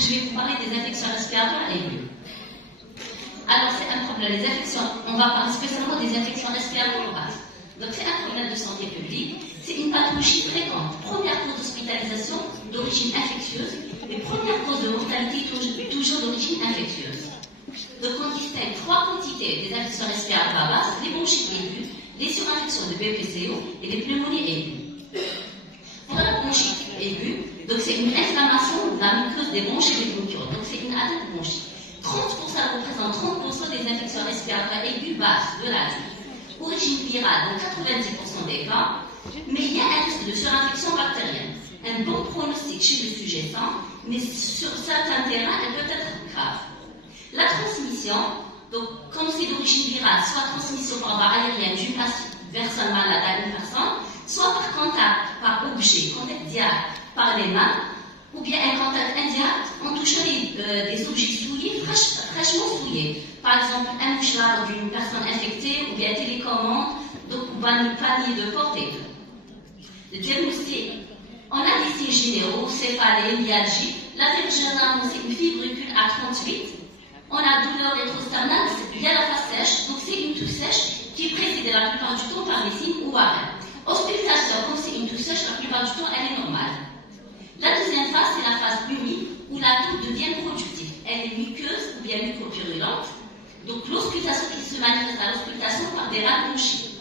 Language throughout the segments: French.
je vais vous parler des infections respiratoires aiguës. Alors, c'est un problème. Les infections, on va parler spécialement des infections respiratoires basses. Donc, c'est un problème de santé publique. C'est une pathologie fréquente. Première cause d'hospitalisation d'origine infectieuse et première cause de mortalité toujours d'origine infectieuse. Donc, on distingue trois quantités des infections respiratoires basses, les bronchites aiguës, les surinfections de BPCO et les pneumonies aiguës. Pour la bronchite aiguë, donc c'est une inflammation de la muqueuse des bronches et des bronchioles. Donc, c'est une atteinte bronchique. 30% représente 30% des infections respiratoires aiguës basses de l'adulte. Origine virale dans 90% des cas, mais il y a un risque de surinfection bactérienne. Un bon pronostic chez le sujet sain, mais sur certains terrains, elle peut être grave. La transmission, donc comme c'est d'origine virale, soit transmission par voie aérienne d'une personne malade à une personne, soit par contact, par objet, contact direct par les mains, ou bien un contact indirect en touchant des objets souillés, fraîchement souillés. Par exemple, un mouchoir d'une personne infectée, ou bien télécommande, donc ou bien un panier de porte et tout. Le diagnostic, on a des signes généraux, céphalée, myalgie. La fièvre générale, c'est une fibricule à 38. On a douleur rétrosternale, il y a la face sèche, donc c'est une toux sèche qui est précédée la plupart du temps par des signes ou arrêts. Hospitalisation, comme c'est une toux sèche, la plupart du temps, elle est normale. La deuxième phase, c'est la phase humide, où la toux devient productive. Elle est muqueuse ou bien mucopurulente. Donc l'hospitalisation qui se manifeste à l'hospitalisation par des raccourcis.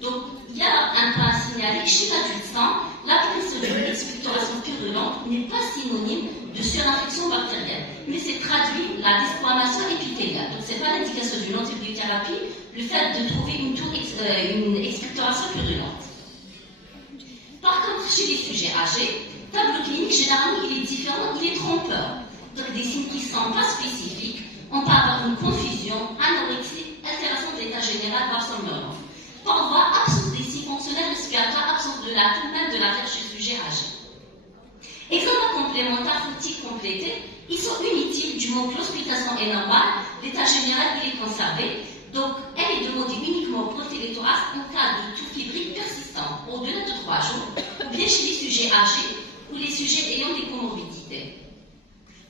Donc il y a un point à signaler, chez l'adulte sain, l'apparition d'une expectoration purulente n'est pas synonyme de surinfection bactérienne, mais c'est traduit la desquamation épithéliale. Donc ce n'est pas l'indication d'une antibiothérapie, le fait de trouver une expectoration purulente. Par contre, chez les sujets âgés, tableau clinique, généralement, il est différent, il est trompeur. Donc, des signes qui ne sont pas spécifiques. On peut avoir une confusion, anorexie, altération de l'état général, voire somnolence. Parfois, absence des signes fonctionnels respiratoires, absence de la toux, même de la fièvre chez le sujet âgé. Examen complémentaire, faut-il compléter? Ils sont inutiles du moment que l'hospitalisation est normale, l'état général il est conservé. Donc, elle est demandée uniquement au protéléthorax en cas de toux fibrique persistant, au-delà de 3 jours, ou bien chez les sujets âgés ou les sujets ayant des comorbidités.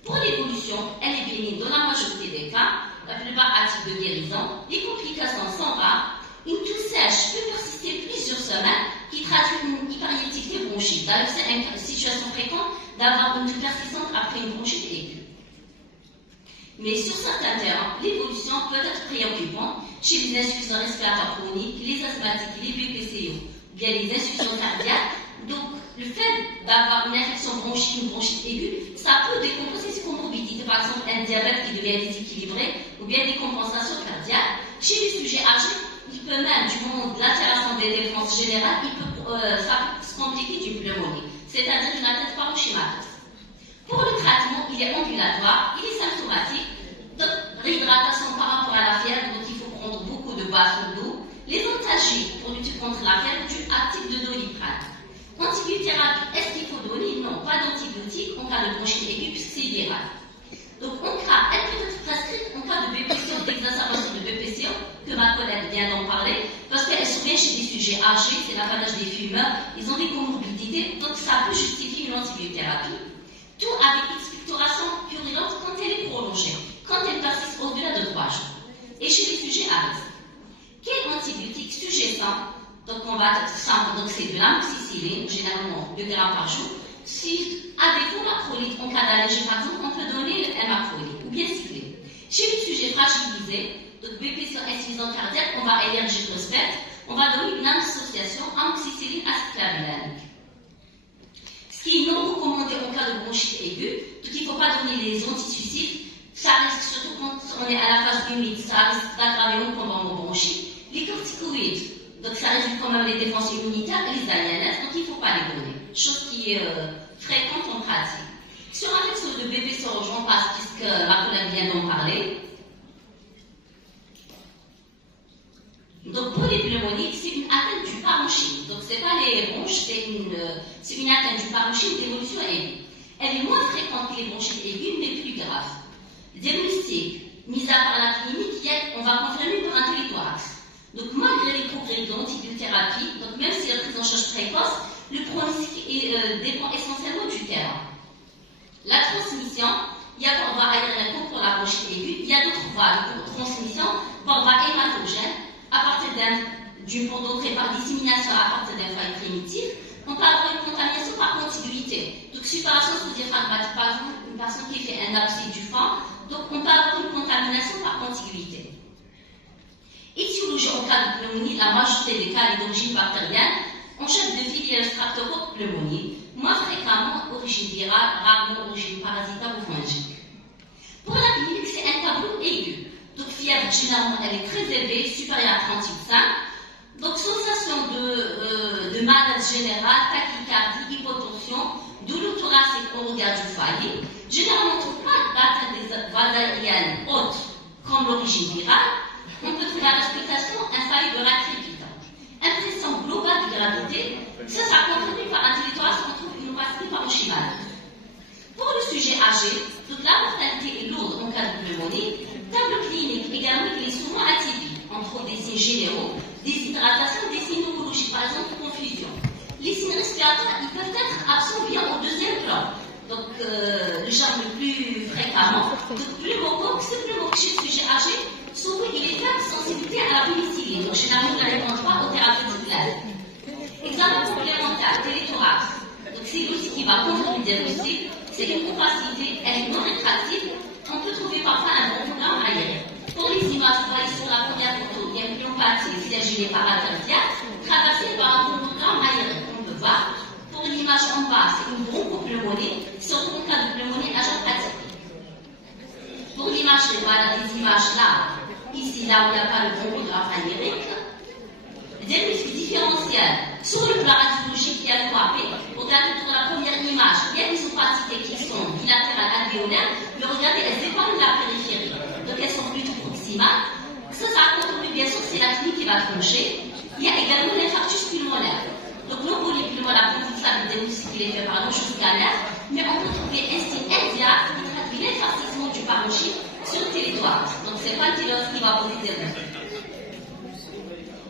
Pour l'évolution, elle est bénigne dans la majorité des cas, la plupart à type de guérison. Les complications sont rares. Une toux sèche peut persister plusieurs semaines, qui traduit une hyperactivité bronchique. D'ailleurs, c'est une situation fréquente d'avoir une toux persistante après une bronchite aiguë. Mais sur certains terrains, l'évolution peut être préoccupante chez les insuffisants respiratoires chroniques, les asthmatiques, les BPCO, bien les insuffisants cardiaques. Donc, le fait d'avoir une infection bronchique, une bronchite aiguë, ça peut décompenser ces comorbidités. Par exemple, un diabète qui devient déséquilibré, ou bien des compensations cardiaques. Chez les sujets âgés, il peut même, du moment de l'altération des défenses générales, ça peut se compliquer d'une pneumonie, c'est-à-dire une atteinte paroxysmale. Pour le traitement, il est ambulatoire, il est symptomatique. Donc, réhydratation par rapport à la fièvre, donc il faut prendre beaucoup de boissons d'eau. Les antalgiques pour lutter contre la fièvre, du actif de Doliprane. Antibiothérapie, est-ce qu'il faut donner? Non, pas d'antibiotiques en cas de bronchite aiguë puisque c'est viral. Donc, en cas, elle peut être prescrite en cas de BPCO, d'exacerbation de BPCO, que ma collègue vient d'en parler, parce qu'elle se vient chez des sujets âgés, c'est l'apanage des fumeurs, ils ont des comorbidités, donc ça peut justifier une antibiothérapie. Tout avec expectoration purulente quand elle est prolongée, quand elle persiste au-delà de 3 jours. Et chez les sujets à risque. Quel antibiotique sujet sain? Donc on va être simple, donc c'est de l'amoxicilline, généralement 2 grammes par jour. Si à défaut macrolide, en cas d'allergie par exemple, on peut donner un macrolide ou bien cyclé. Chez les sujets fragilisés, donc BPCO insuffisant cardiaque, on va allergique au spectre, on va donner une association amoxicilline acétylclavulanique. Ce qui est non recommandé en cas de bronchite aiguë, donc il ne faut pas donner les antitussifs, ça risque surtout quand on est à la phase humide, ça risque d'aggraver pendant nos bronchites. Les corticoïdes, donc ça réduit quand même les défenses immunitaires et les ANS, donc il ne faut pas les donner. Chose qui est fréquente en pratique. Sur un texte de BPCO, j'en passe puisque ma collègue vient d'en parler. Donc pour les pneumoniques, c'est une atteinte du parenchyme. Donc ce n'est pas les bronches, c'est une atteinte du parenchyme d'évolution aiguë. Elle est moins fréquente que les bronchites aiguës, mais plus grave. Diagnostic, mis à part la clinique, on va confirmer par un téléthorax. Donc malgré les progrès de l'antibiothérapie, donc même si la prise en charge précoce, le pronostic dépend essentiellement du terrain. La transmission, il y a par voie aérienne pour la bronchite aiguë, il y a d'autres voies de transmission par voie hématogène à partir d'une peau d'entrée par dissémination à partir d'un foyer primitif. On peut avoir une contamination par contiguïté. Donc, suppuration sous-diaphragmatique, par exemple, une personne qui fait un abcès du foie, donc on peut avoir une contamination par contiguïté. Étiologie en cas de pneumonie, la majorité des cas est d'origine bactérienne. En chef de file, il y a le streptocoque pneumonie, moins fréquemment origine virale, rarement origine parasitaire ou fongique. Pour la clinique, c'est un tableau aigu. Donc, fièvre, généralement, elle est très élevée, supérieure à 38,5. Donc, sensation de malaise général, tachycardie, hypotension, douleur thoracique au regard du foyer. Généralement, on ne trouve pas d'atteinte des voies aériennes hautes comme l'origine virale. On peut trouver à l'auscultation un foyer de rat crépitant. Impression globale de gravité, ça sera confirmé par un territoire si on trouve une opacité parenchymal. Pour le sujet âgé, toute la mortalité est lourde en cas de pneumonie. Tableau clinique également, il est souvent atypique. On trouve des signes généraux, déshydratation, des signes neurologiques, par exemple confusion. Les signes respiratoires, ils peuvent être absents bien au deuxième plan. Donc, le genre le plus fréquemment. Donc, pneumocoque, ce pneumocoque chez le sujet âgé, souvent il est faible sensibilité à la pénicilline. Donc, généralement, il ne répond pas aux thérapies de glace. Examen complémentaire, téléthorax. Donc, c'est l'outil qui va confirmer le diagnostic. C'est une opacité, elle est non rétractive. On peut trouver parfois un bon programme aérien. Pour les images, vous voyez sur la première photo, il y a une pneumopathie exergée par la cardiaque, traversée par un bon programme aérien. On peut voir. Pour l'image en bas, c'est une bronchopneumonie, surtout en cas de pneumonie agent atypique. Pour l'image, voilà, les images là, ici, là où il n'y a pas le bon programme aérique, diagnostic différentiel. Sur le plan radiologique qui a frappé, regardez pour la première image, il y a des opacités qui sont bilatérales alvéolaires, mais regardez, elles dépendent de la périphérie. Donc elles sont plutôt proximales. Ça contribue bien sûr, c'est la clinique qui va trancher. Il y a également l'infarctus pulmonaire. Donc l'embolie pulmonaire, comme vous le savez, le diagnostic il est fait par l'angioscanner, mais on peut trouver un signe indirect qui traduit l'infarcissement du parenchyme sur le territoire. Donc c'est pas le télos qui va poser des risques.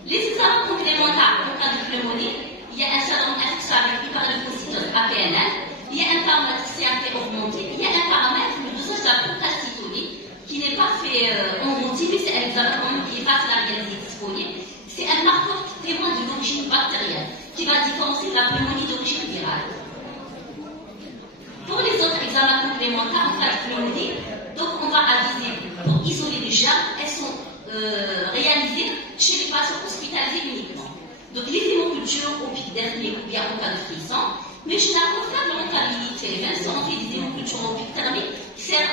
Les examens complémentaires en cas de pneumonie, il y a un syndrome infectieux avec hyperleucocytose APNL, il y a un paramètre CRP augmenté, il y a un paramètre le dosage de la procalcitonie qui n'est pas fait en routine, mais c'est un examen qui est facile à réaliser disponible. C'est un marqueur témoin de l'origine bactérienne qui va différencier de la pneumonie d'origine virale. Pour les autres examens complémentaires en cas de pneumonie, donc on va aviser pour isoler les germes, elles sont réalisées chez les patients hospitalisés uniquement. Donc les hémocultures au pic thermique ou bien en cas de frisson, mais généralement faible rentabilité, même si on fait des hémocultures au pic thermique,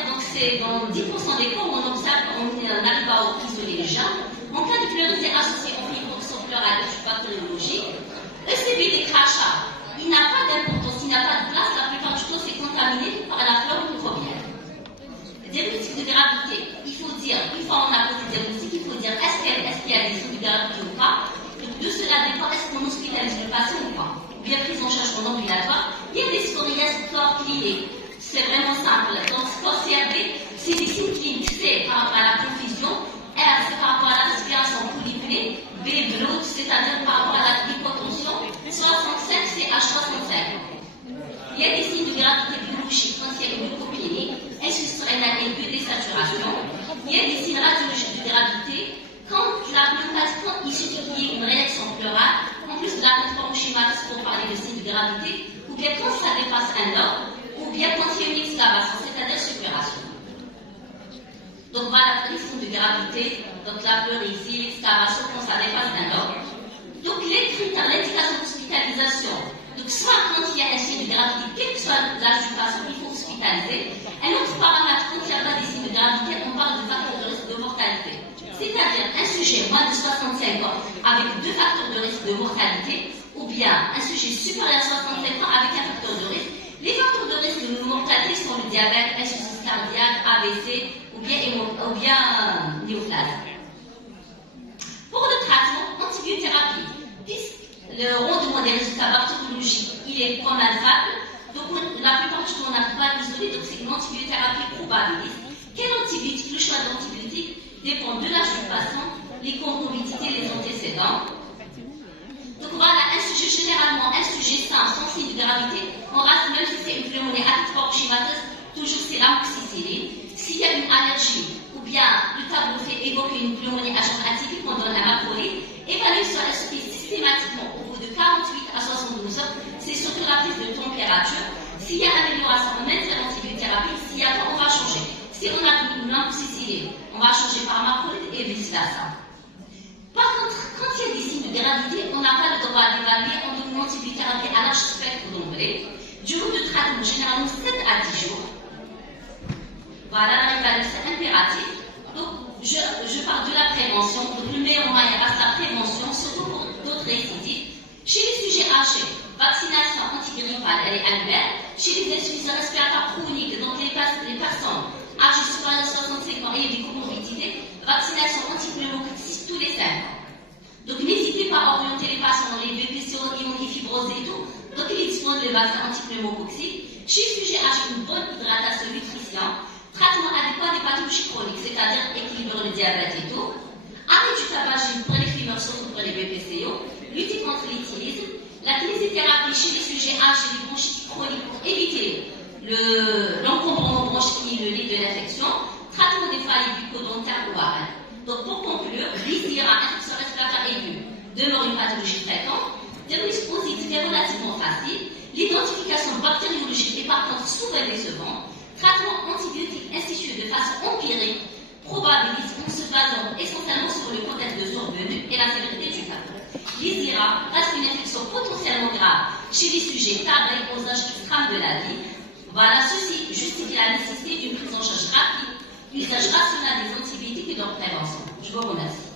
donc c'est dans 10% des cas où on observe qu'on n'arrive pas à isoler les germes. En cas de pleurésie associée au fibrose pleurale de bactériologie, ECB des crachats, il n'a pas d'importance, il n'a pas de place, la plupart du temps c'est contaminé par la flore microbienne. Diagnostic de gravité, il faut dire, une fois on a posé le diagnostic, il faut dire est-ce qu'il y a des signes de gravité ou pas. Donc de cela dépend est-ce qu'on hospitalise le patient ou pas. Ou bien prise en charge en ambulatoire. Il y a des scoriases corps cliniques. C'est vraiment simple. Donc sport CRD, c'est des signes cliniques. C'est par rapport à la confusion, R c'est par rapport à la respiration polypnée, B blood, c'est-à-dire par rapport à la hypotension, 65 c'est H65. Il y a des signes de gravité biologique quand il y a une leucopénie, insuffisance rénale aiguë, désaturation. Il y a des signes radiologiques de gravité quand la pneumopathie, quand il suffit qu'il y ait une réaction pleurale, en plus de la parenchymatose pour parler de signes de gravité, ou bien quand ça dépasse un ordre, ou bien quand il y a une excavation, c'est-à-dire suppuration. Donc voilà les signes de gravité, donc la pleurésie, l'excavation quand ça dépasse un ordre. Donc les critères, l'indication d'hospitalisation. Donc, soit quand il y a un signe de gravité, quel que soit l'âge du patient, il faut hospitaliser. Un autre paramètre, quand il n'y a pas des signes de gravité, on parle de facteurs de risque de mortalité. C'est-à-dire un sujet moins de 65 ans avec 2 facteurs de risque de mortalité, ou bien un sujet supérieur à 65 ans avec un facteur de risque. Les facteurs de risque de mortalité sont le diabète, insuffisance cardiaque, AVC, ou bien néoplasme. Pour le traitement, antibiothérapie, le rendement des résultats bactériologiques, il est quand même faible. Donc, la plupart du temps, on n'arrive pas à l'isoler. Donc, c'est une antibiothérapie probabiliste. Quel antibiotique? Le choix d'antibiotique dépend de l'âge du patient, les comorbidités, les antécédents. Donc, voilà, un sujet généralement, un sujet sain, sans signe de gravité, on reste, même si c'est une pneumonie à titre parenchymatose, toujours c'est l'amoxicilline. S'il y a une allergie, ou bien le tableau fait évoquer une pneumonie à genre atypique, on donne la macrolide. Évaluation est systématiquement au bout de 48 à 72 heures. C'est surtout la prise de température. S'il y a amélioration, on maintient l'antibiothérapie. S'il y a pas, on va changer. Si on a une amoxicilline, on va changer par macrolide et vice-versa. Par contre, quand il y a des signes de gravité, on n'a pas le droit d'évaluer en donnant une antibiothérapie à large spectre d'ombré. Durée de traitement généralement 7 à 10 jours. Voilà, l'évaluation c'est impératif. Donc, je parle de la prévention. Donc, le meilleur moyen reste la prévention, surtout pour d'autres récidives. Chez les sujets âgés, vaccination antigrippale, elle est annuelle. Chez les insuffisants respiratoires chroniques, donc les personnes âgées supérieures à 65 ans et des comorbidités, vaccination anti-pneumococcique tous les 5 ans. Donc, n'hésitez pas à orienter les patients dans les BPCO, immunofibrose et tout. Donc, il est disponible le vaccin anti-pneumococcique. Chez les sujets âgés, une bonne hydratation, nutrition. Traitement adéquat des pathologies chroniques, c'est-à-dire équilibrer le diabète et tout. Arrêt du tabagisme pour les fumeurs, surtout pour les BPCO. Lutter contre l'éthylisme. La kinésithérapie chez les sujets âgés de bronchite chronique pour éviter l'encombrement bronchique, le lit de l'infection. Traitement des failles bucco-dentaires ou orales. Donc, pour conclure, l'ISIRA, infection respiratoire aiguë, demeure une pathologie fréquente. Diagnostic positif est relativement facile. L'identification bactériologique est par contre souvent décevante. Traitement antibiotique institué de façon empirique probabilise en se basant essentiellement sur le contexte de survenue et la sévérité du cas. L'ISIRA reste une infection potentiellement grave chez les sujets tardés aux âges extrêmes de la vie. Voilà, ceci justifie la nécessité d'une prise en charge rapide, usage rationnel des antibiotiques et de leur prévention. Je vous remercie.